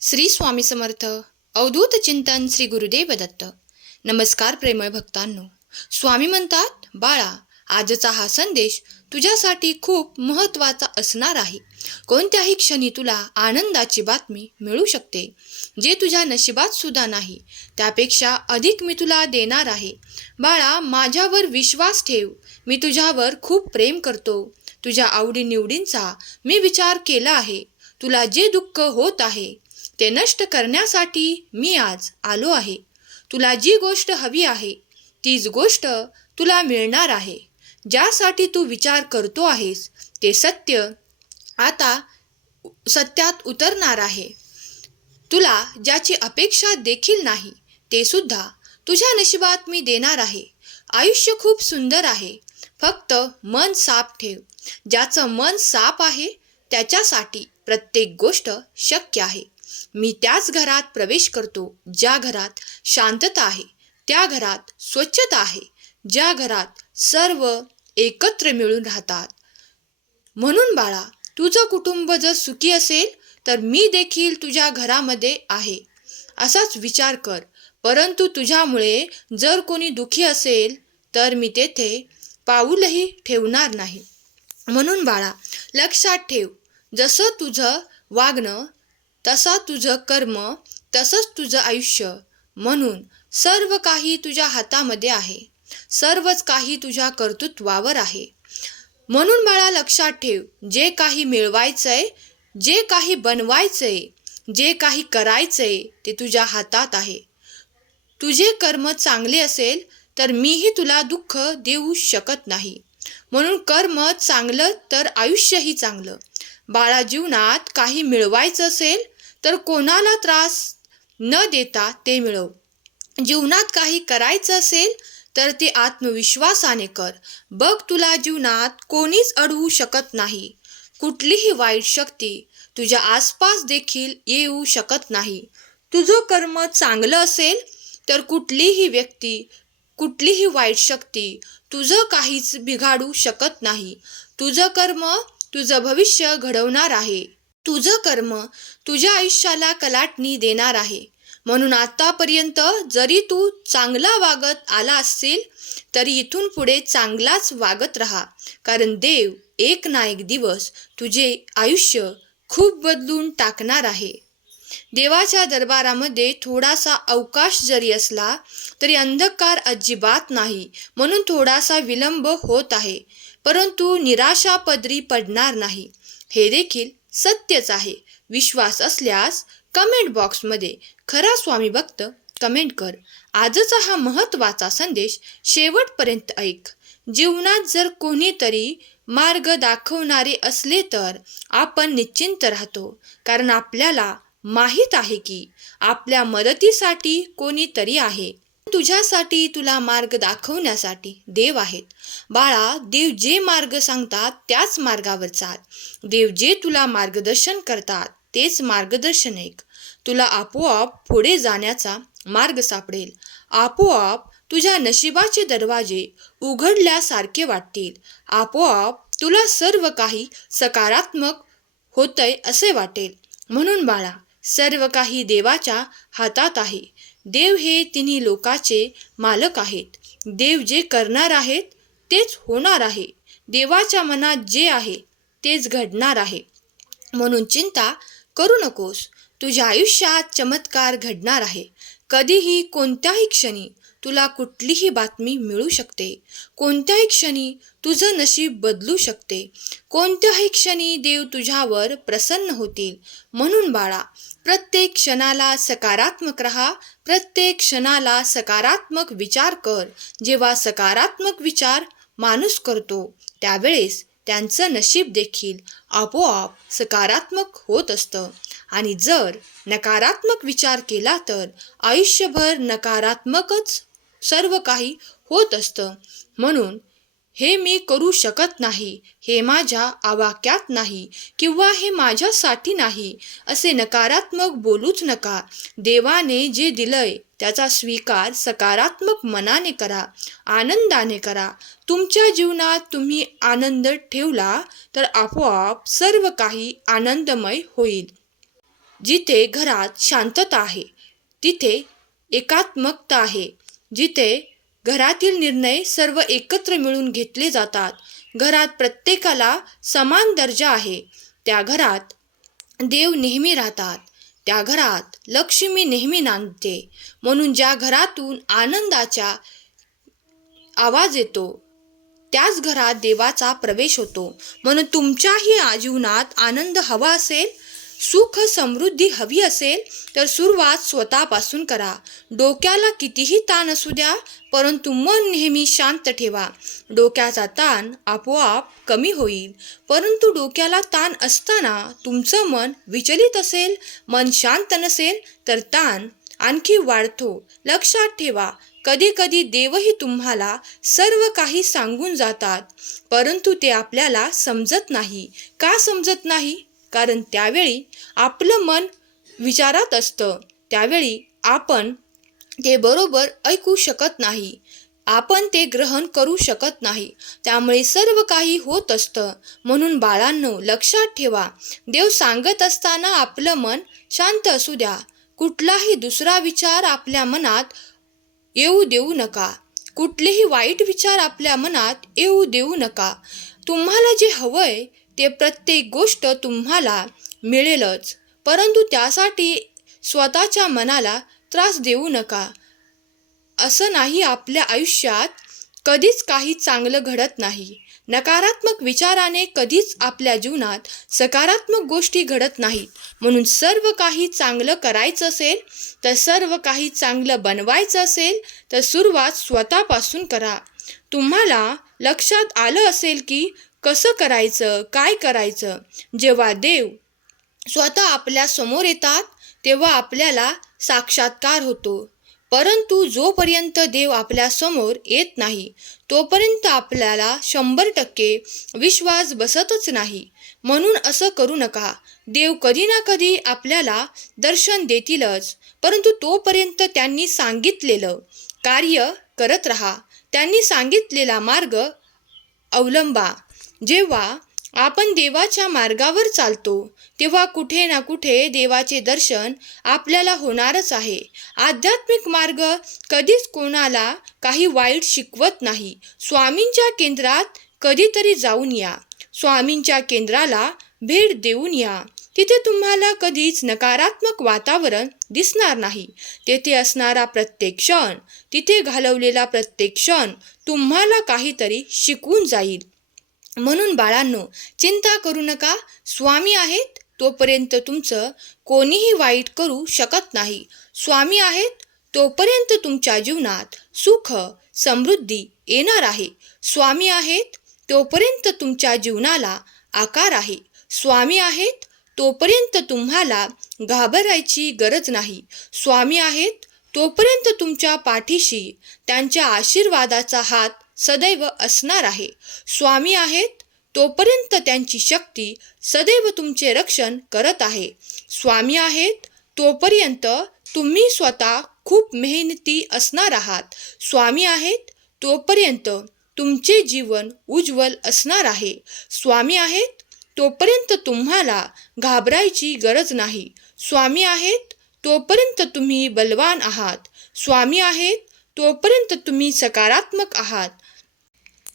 श्री स्वामी समर्थ अवधूत चिंतन श्री गुरुदेव दत्त. नमस्कार प्रेमळ भक्तांनो. स्वामी म्हणतात बाळा आजचा हा संदेश तुझ्यासाठी खूप महत्त्वाचा असणार आहे. कोणत्याही क्षणी तुला आनंदाची बातमी मिळू शकते जे तुझ्या नशिबात सुद्धा नाही. त्यापेक्षा अधिक मी तुला देणार आहे. बाळा माझ्यावर विश्वास ठेव. मी तुझ्यावर खूप प्रेम करतो. तुझ्या आवडीनिवडींचा मी विचार केला आहे. तुला जे दुःख होत आहे ते नष्ट करण्यासाठी मी आज आलो आहे. तुला जी गोष्ट हवी आहे तीच गोष्ट तुला मिळणार आहे. ज्यासाठी तू विचार करतो आहेस ते सत्य आता सत्यात उतरणार आहे. तुला ज्याची अपेक्षा देखील नाही ते सुद्धा तुझ्या नशिबात मी देणार आहे. आयुष्य खूप सुंदर आहे. फक्त मन साफ ठेव. ज्याचं मन साफ आहे त्याच्यासाठी प्रत्येक गोष्ट शक्य आहे. मी त्याच घरात प्रवेश करतो ज्या घरात शांतता आहे त्या घरात स्वच्छता आहे ज्या घरात सर्व एकत्र मिळून राहतात. म्हणून बाळा तुझं कुटुंब जर सुखी असेल तर मी देखील तुझ्या घरामध्ये आहे. असाच विचार कर. परंतु तुझ्यामुळे जर कोणी दुखी असेल तर मी तेथे पाऊलही ठेवणार नाही. म्हणून बाळा लक्षात ठेव. जसं तुझं वागणं तसा तुझं कर्म तसंच तुझं आयुष्य. म्हणून सर्व काही तुझ्या हातामध्ये आहे. सर्वच काही तुझ्या कर्तृत्वावर आहे. म्हणून बाळा लक्षात ठेव जे काही मिळवायचंय जे काही बनवायचंय जे काही करायचंय ते तुझ्या हातात आहे. तुझे कर्म चांगले असेल तर मीही तुला दुःख देऊ शकत नाही. म्हणून कर्म चांगलं तर आयुष्यही चांगलं. बाळा जीवनात काही मिळवायचं असेल तर कोणाला त्रास न देता ते मिळव. जीवनात काही करायचं असेल तर ते आत्मविश्वासाने कर. बघ तुला जीवनात कोणीच अडवू शकत नाही. कुठलीही वाईट शक्ती तुझ्या आसपास देखील येऊ शकत नाही. तुझं कर्म चांगलं असेल तर कुठलीही व्यक्ती कुठलीही वाईट शक्ती तुझं काहीच बिघाडू शकत नाही. तुझं कर्म तुझं भविष्य घडवणार आहे. तुझं कर्म तुझ्या आयुष्याला कलाटणी देणार आहे. म्हणून आतापर्यंत जरी तू चांगला वागत आला असेल तरी इथून पुढे चांगलाच वागत राहा. कारण देव एक ना एक दिवस तुझे आयुष्य खूप बदलून टाकणार आहे. देवाच्या दरबारामध्ये थोडासा अवकाश जरी असला तरी अंधकार अजिबात नाही. म्हणून थोडासा विलंब होत आहे. परंतु निराशा पदरी पडणार नाही. हे देखील सत्यच आहे. विश्वास असल्यास कमेंट बॉक्समध्ये खरा स्वामी भक्त कमेंट कर. आजचा हा महत्त्वाचा संदेश शेवटपर्यंत ऐक. जीवनात जर कोणीतरी मार्ग दाखवणारे असले तर आपण निश्चिंत राहतो. कारण आपल्याला माहीत आहे की आपल्या मदतीसाठी कोणीतरी आहे. तुझ्यासाठी तुला मार्ग दाखवण्यासाठी देव आहेत. बाळा देव जे मार्ग सांगतात त्याच मार्गावर चाल. देव जे तुला मार्गदर्शन करतात तेच मार्गदर्शन ऐक. तुला आपोआप पुढे जाण्याचा मार्ग सापडेल. आपोआप तुझ्या नशिबाचे दरवाजे उघडल्यासारखे वाटतील. आपोआप तुला सर्व काही सकारात्मक होतंय असे वाटेल. म्हणून बाळा सर्व काही देवाच्या हातात आहे. देव हे तिन्ही लोकाचे मालक आहेत. देव जे करणार आहेत तेच होणार आहे. देवाच्या मनात जे आहे तेच घडणार आहे. म्हणून चिंता करू नकोस. तुझ्या आयुष्यात चमत्कार घडणार आहे. कधीही कोणत्याही क्षणी तुला कुठलीही बातमी मिळू शकते. कोणत्याही क्षणी तुझं नशीब बदलू शकते. कोणत्याही क्षणी देव तुझ्यावर प्रसन्न होतील. म्हणून बाळा प्रत्येक क्षणाला सकारात्मक राहा प्रत्येक क्षणाला सकारात्मक विचार कर. जेव्हा सकारात्मक विचार माणूस करतो त्यावेळेस त्यांचं नशीब देखील आपोआप सकारात्मक होत असतं. आणि जर नकारात्मक विचार केला तर आयुष्यभर नकारात्मकच सर्व काही होत असतं. म्हणून हे मी करू शकत नाही. हे माझ्या आवाक्यात नाही किंवा हे माझ्यासाठी नाही. असे नकारात्मक बोलूच नका. देवाने जे दिलंय त्याचा स्वीकार सकारात्मक मनाने करा आनंदाने करा. तुमच्या जीवनात तुम्ही आनंद ठेवला तर आपोआप सर्व काही आनंदमय होईल. जिथे घरात शांतता आहे तिथे एकात्मकता आहे. जिथे घरातील निर्णय सर्व एकत्र मिळून घेतले जातात. घरात प्रत्येकाला समान दर्जा आहे. त्या घरात देव नेहमी राहतात. त्या घरात लक्ष्मी नेहमी नांदते. म्हणून ज्या घरातून आनंदाचा आवाज येतो त्याच घरात देवाचा प्रवेश होतो. म्हणून तुमच्याही जीवनात आनंद हवा असेल सुख समृद्धी हवी असेल तर सुरुवात स्वतःपासून करा. डोक्याला कितीही ताण असू द्या परंतु मन नेहमी शांत ठेवा. डोक्याचा ताण आपोआप कमी होईल. परंतु डोक्याला ताण असताना तुमचं मन विचलित असेल मन शांत नसेल तर ताण आणखी वाढतो. लक्षात ठेवा कधी कधी देवही तुम्हाला सर्व काही सांगून जातात परंतु ते आपल्याला समजत नाही. का समजत नाही? कारण त्यावेळी आपलं मन विचारात असतं. त्यावेळी आपण ते बरोबर ऐकू शकत नाही. आपण ते ग्रहण करू शकत नाही. त्यामुळे सर्व काही होत असतं. म्हणून बाळांनो लक्षात ठेवा. देव सांगत असताना आपलं मन शांत असू द्या. कुठलाही दुसरा विचार आपल्या मनात येऊ देऊ नका. कुठलेही वाईट विचार आपल्या मनात येऊ देऊ नका. तुम्हाला जे हवंय ते प्रत्येक गोष्ट तुम्हाला मिळेलच. परंतु त्यासाठी स्वतःच्या मनाला त्रास देऊ नका. असं नाही आपल्या आयुष्यात कधीच काही चांगलं घडत नाही. नकारात्मक विचाराने कधीच आपल्या जीवनात सकारात्मक गोष्टी घडत नाहीत. म्हणून सर्व काही चांगलं करायचं असेल तर सर्व काही चांगलं बनवायचं असेल तर सुरुवात स्वतःपासून करा. तुम्हाला लक्षात आलं असेल की कसं करायचं काय करायचं? जेव्हा देव स्वतः आपल्यासमोर येतात तेव्हा आपल्याला साक्षात्कार होतो. परंतु जोपर्यंत देव आपल्यासमोर येत नाही तोपर्यंत आपल्याला शंभर टक्के विश्वास बसतच नाही. म्हणून असं करू नका. देव कधी ना कधी आपल्याला दर्शन देतीलच परंतु तोपर्यंत त्यांनी सांगितलेलं कार्य करत राहा. त्यांनी सांगितलेला मार्ग अवलंबा. जेव्हा आपण देवाच्या मार्गावर चालतो तेव्हा कुठे ना कुठे देवाचे दर्शन आपल्याला होणारच आहे. आध्यात्मिक मार्ग कधीच कोणाला काही वाईट शिकवत नाही. स्वामींच्या केंद्रात कधीतरी जाऊन या. स्वामींच्या केंद्राला भेट देऊन या. तिथे तुम्हाला कधीच नकारात्मक वातावरण दिसणार नाही. तेथे असणारा प्रत्येक क्षण तिथे घालवलेला प्रत्येक क्षण तुम्हाला काहीतरी शिकून जाईल. म्हणून बाळांनो चिंता करू नका. स्वामी आहेत तोपर्यंत तुमचं कोणीही वाईट करू शकत नाही. स्वामी आहेत तोपर्यंत तुमच्या जीवनात सुख समृद्धी येणार आहे. स्वामी आहेत तोपर्यंत तुमच्या जीवनाला आकार आहे. स्वामी आहेत तोपर्यंत तुम्हाला घाबरायची गरज नाही. स्वामी आहेत तोपर्यंत तुमच्या पाठीशी त्यांच्या आशीर्वादाचा हात सदैव असणार आहे. स्वामी आहेत तोपर्यंत त्यांची शक्ती सदैव तुमचे रक्षण करत आहे. स्वामी आहेत तोपर्यंत तुम्ही स्वतः खूप मेहनती असणार आहात. स्वामी आहेत तोपर्यंत तुमचे जीवन उज्ज्वल असणार आहे. स्वामी आहेत तोपर्यंत तुम्हाला घाबरायची गरज नाही. स्वामी आहेत तोपर्यंत तुम्ही बलवान आहात. स्वामी आहेत तोपर्यंत तुम्ही सकारात्मक आहात.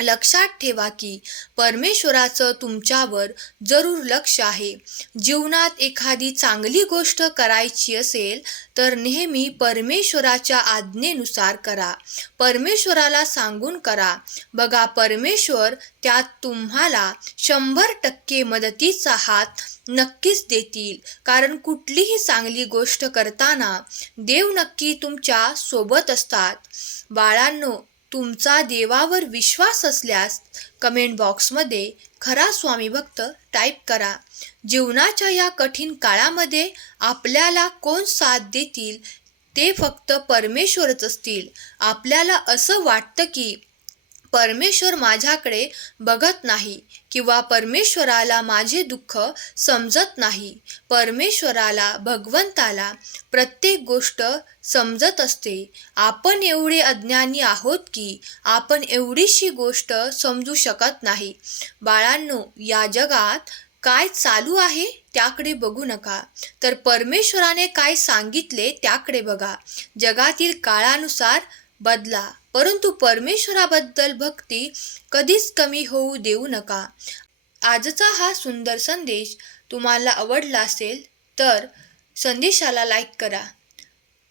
लक्षात ठेवा की परमेश्वराचं तुमच्यावर जरूर लक्ष आहे. जीवनात एखादी चांगली गोष्ट करायची असेल तर नेहमी परमेश्वराच्या आज्ञेनुसार करा. परमेश्वराला सांगून करा बघा परमेश्वर त्यात तुम्हाला शंभर टक्के मदतीचा हात नक्कीच देतील. कारण कुठलीही चांगली गोष्ट करताना देव नक्की तुमच्यासोबत असतात. बाळांनो तुमचा देवावर विश्वास असल्यास कमेंट बॉक्समध्ये खरा स्वामी भक्त टाईप करा. जीवनाच्या या कठीण काळामध्ये आपल्याला कोण साथ देतील ते फक्त परमेश्वरच असतील. आपल्याला असं वाटतं की परमेश्वर माझ्याकडे बघत नाही किंवा परमेश्वराला माझे दुःख समजत नाही. परमेश्वराला भगवंताला प्रत्येक गोष्ट समजत असते. आपण एवढे अज्ञानी आहोत की आपण एवढीशी गोष्ट समजू शकत नाही. बाळांनो या जगात काय चालू आहे त्याकडे बघू नका. तर परमेश्वराने काय सांगितले त्याकडे बघा. जगातील काळानुसार बदला. परंतु परमेश्वराबद्दल भक्ती कधीच कमी होऊ देऊ नका. आजचा हा सुंदर संदेश तुम्हाला आवडला असेल तर संदेशाला लाईक करा.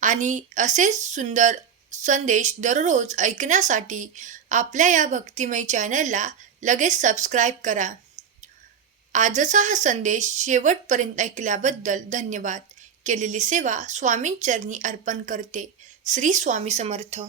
आणि असेच सुंदर संदेश दररोज ऐकण्यासाठी आपल्या या भक्तिमय चॅनलला लगेच सबस्क्राईब करा. आजचा हा संदेश शेवटपर्यंत ऐकल्याबद्दल धन्यवाद. केलेली सेवा स्वामींचरणी अर्पण करते. श्री स्वामी समर्थ.